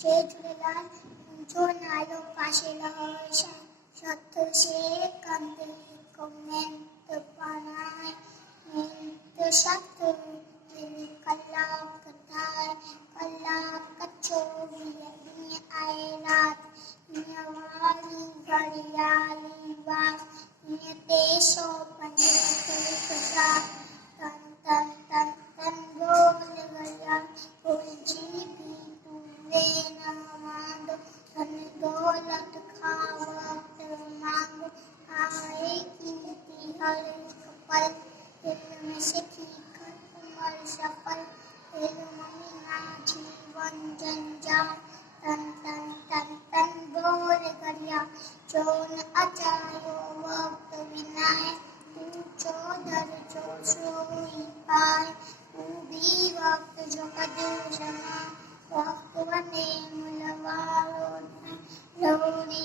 जय झूलेलाल। मुंहिंजो नालो काशिला हर्षा। सत से कंद हिकु मिंट पढ़ाए मिंट सत कलाक ठाहे कलाक 24 ॾींहं आहे राति हीअं वारी घड़ियाली वास हीअं 365 तन तन तन तन बोल गया तुझी भी तूने न मांगो धन दौलत खा वक्त मांगो आए कीमती हर एक पल इल्म सीखी कर उम्र सफल इल्म बिना जीवन जंजाल तन तन तन तन बोल गया जो न अचायो वक्त विनाए तू चौधर जो सोई पाए तू भी वक्त जो कदर जना वक्त वने मुल वारो लोरी